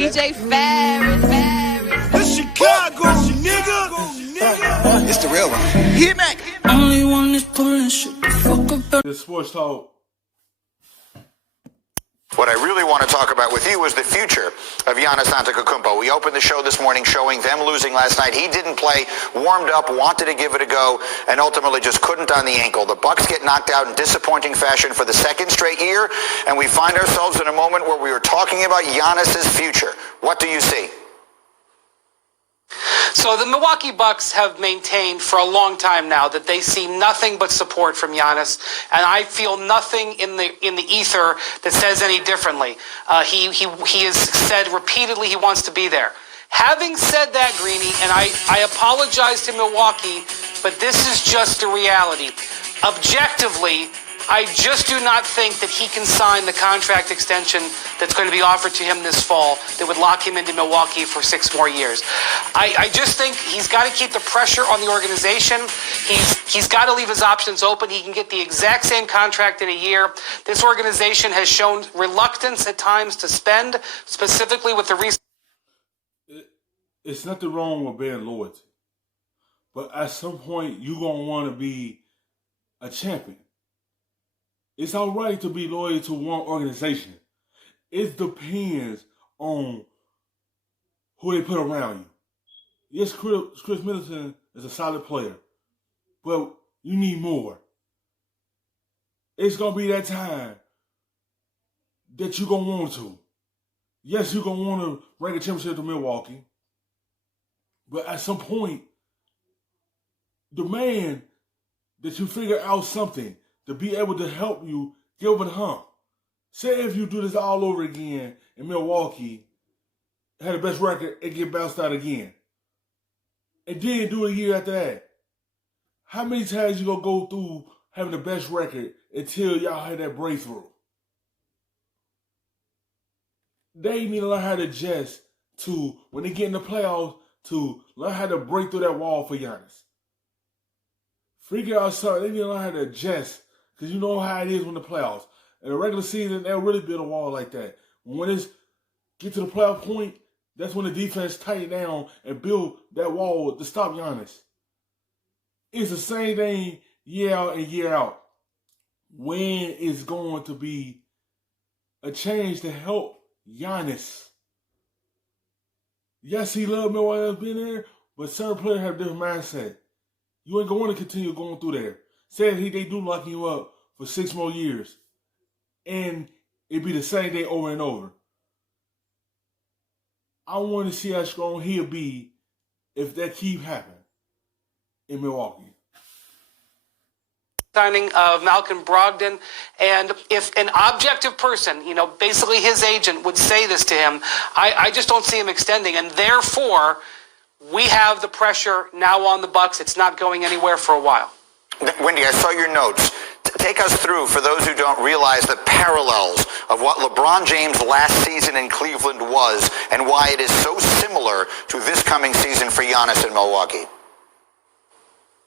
DJ Ferris. It's Chicago, nigga. It's the real one. Hit me. Only one is pulling shit the fuck up. The sports talk. What I really want to talk about with you is the future of Giannis Antetokounmpo. We opened the show this morning showing them losing last night. He didn't play, warmed up, wanted to give it a go, and ultimately just couldn't on the ankle. The Bucks get knocked out in disappointing fashion for the second straight year, and we find ourselves in a moment where we are talking about Giannis's future. What do you see? So the Milwaukee Bucks have maintained for a long time now that they see nothing but support from Giannis, and I feel nothing in the ether that says any differently. He has said repeatedly he wants to be there. Having said that, Greeny, and I apologize to Milwaukee, but this is just the reality. Objectively, I just do not think that he can sign the contract extension that's going to be offered to him this fall that would lock him into Milwaukee for 6 more years. I just think he's got to keep the pressure on the organization. He's got to leave his options open. He can get the exact same contract in a year. This organization has shown reluctance at times to spend, specifically with the recent. It's nothing wrong with being loyalty. But at some point, you're going to want to be a champion. It's all right to be loyal to one organization. It depends on who they put around you. Yes, Chris Middleton is a solid player, but you need more. It's going to be that time that you're going to want to. Yes, you're going to want to bring a championship to Milwaukee, but at some point, demand that you figure out something to be able to help you get over the hump. Say if you do this all over again in Milwaukee, had the best record, and get bounced out again. And then do it a year after that. How many times you gonna go through having the best record until y'all had that breakthrough? They need to learn how to adjust to, when they get in the playoffs, to learn how to break through that wall for Giannis. Figure out something. They need to learn how to adjust. Because you know how it is when the playoffs. In the regular season, they'll really build a wall like that. When it's get to the playoff point, that's when the defense tighten down and build that wall to stop Giannis. It's the same thing year out and year out. When is going to be a change to help Giannis? Yes, he loved Milwaukee being there, but certain players have a different mindset. You ain't going to want to continue going through there. Say they do lock you up for 6 more years, and it'd be the same thing over and over. I want to see how strong he'll be if that keep happening in Milwaukee. Signing of Malcolm Brogdon, and if an objective person, basically his agent would say this to him, I just don't see him extending, and therefore we have the pressure now on the Bucks. It's not going anywhere for a while. Wendy, I saw your notes. Take us through, for those who don't realize, the parallels of what LeBron James' last season in Cleveland was and why it is so similar to this coming season for Giannis in Milwaukee.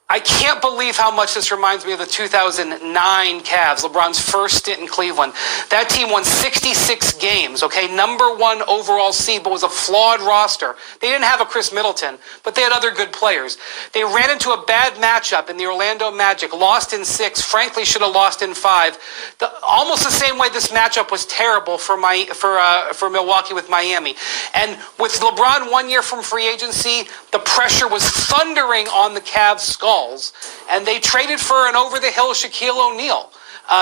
I can't believe how much this reminds me of the 2009 Cavs, LeBron's first stint in Cleveland. That team won 66 games, okay? #1 overall seed, but was a flawed roster. They didn't have a Chris Middleton, but they had other good players. They ran into a bad matchup in the Orlando Magic, lost in 6, frankly should have lost in 5. Almost the same way this matchup was terrible for Milwaukee with Miami. And with LeBron 1 year from free agency, the pressure was thundering on the Cavs' skulls. And they traded for an over-the-hill Shaquille O'Neal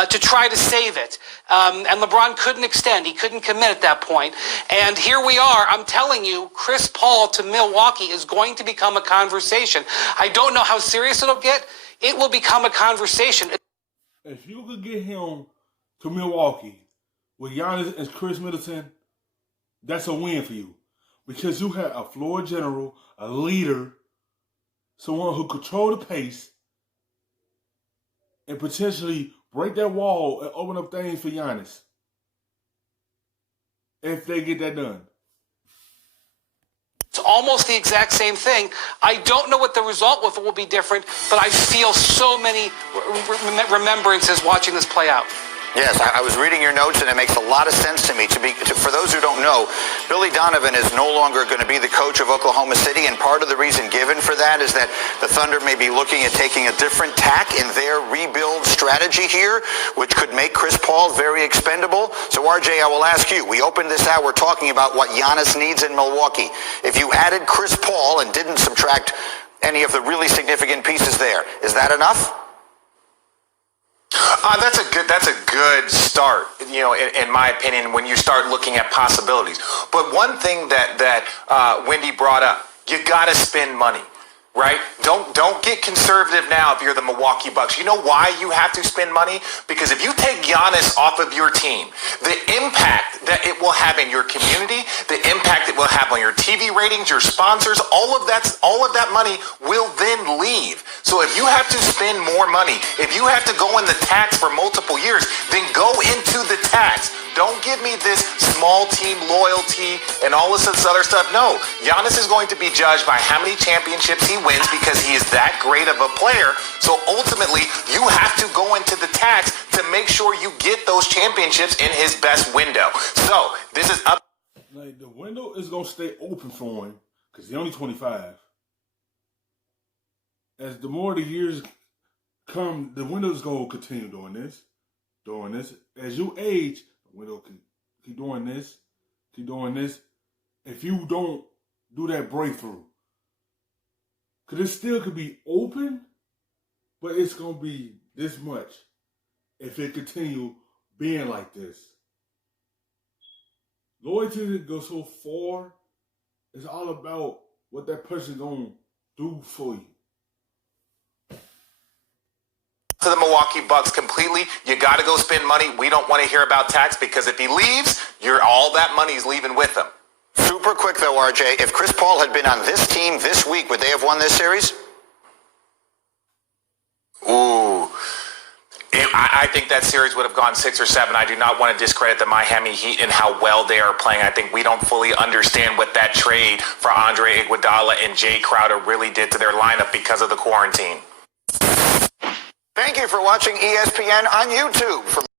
to try to save it. And LeBron couldn't extend. He couldn't commit at that point. And here we are. I'm telling you, Chris Paul to Milwaukee is going to become a conversation. I don't know how serious it'll get. It will become a conversation. If you could get him to Milwaukee with Giannis and Chris Middleton, that's a win for you. Because you have a floor general, a leader, someone who control the pace and potentially break that wall and open up things for Giannis. If they get that done. It's almost the exact same thing. I don't know what the result will be different, but I feel so many remembrances watching this play out. Yes, I was reading your notes, and it makes a lot of sense to me. For those who don't know, Billy Donovan is no longer going to be the coach of Oklahoma City, and part of the reason given for that is that the Thunder may be looking at taking a different tack in their rebuild strategy here, which could make Chris Paul very expendable. So, RJ, I will ask you, we opened this hour talking about what Giannis needs in Milwaukee. If you added Chris Paul and didn't subtract any of the really significant pieces there, is that enough? That's a good start, in my opinion, when you start looking at possibilities. But one thing that Wendy brought up, you got to spend money, right? Don't get conservative now if you're the Milwaukee Bucks. You know why you have to spend money? Because if you take Giannis off of your team, the impact that it will have in your community, the impact it will have on your TV ratings, your sponsors, all of that money will then leave. So if you have to spend more money, if you have to go in the tax for multiple years, then go into the tax. Don't give me this small team loyalty and all this other stuff. No, Giannis is going to be judged by how many championships he wins because he is that great of a player. So ultimately, you have to go into the tax to make sure you get those championships in his best window. So this is up. Like, the window is going to stay open for him because he's only 25. As the more the years come, the window is going to continue doing this. As you age, the window can keep doing this. If you don't do that breakthrough, because it still could be open, but it's going to be this much if it continue being like this. Loyalty goes so far, it's all about what that person going to do for you. To the Milwaukee Bucks completely, you got to go spend money. We don't want to hear about tax because if he leaves, all that money's leaving with him. Super quick, though, RJ. If Chris Paul had been on this team this week, would they have won this series? Ooh. I think that series would have gone 6 or 7. I do not want to discredit the Miami Heat and how well they are playing. I think we don't fully understand what that trade for Andre Iguodala and Jay Crowder really did to their lineup because of the quarantine. Thank you for watching ESPN on YouTube.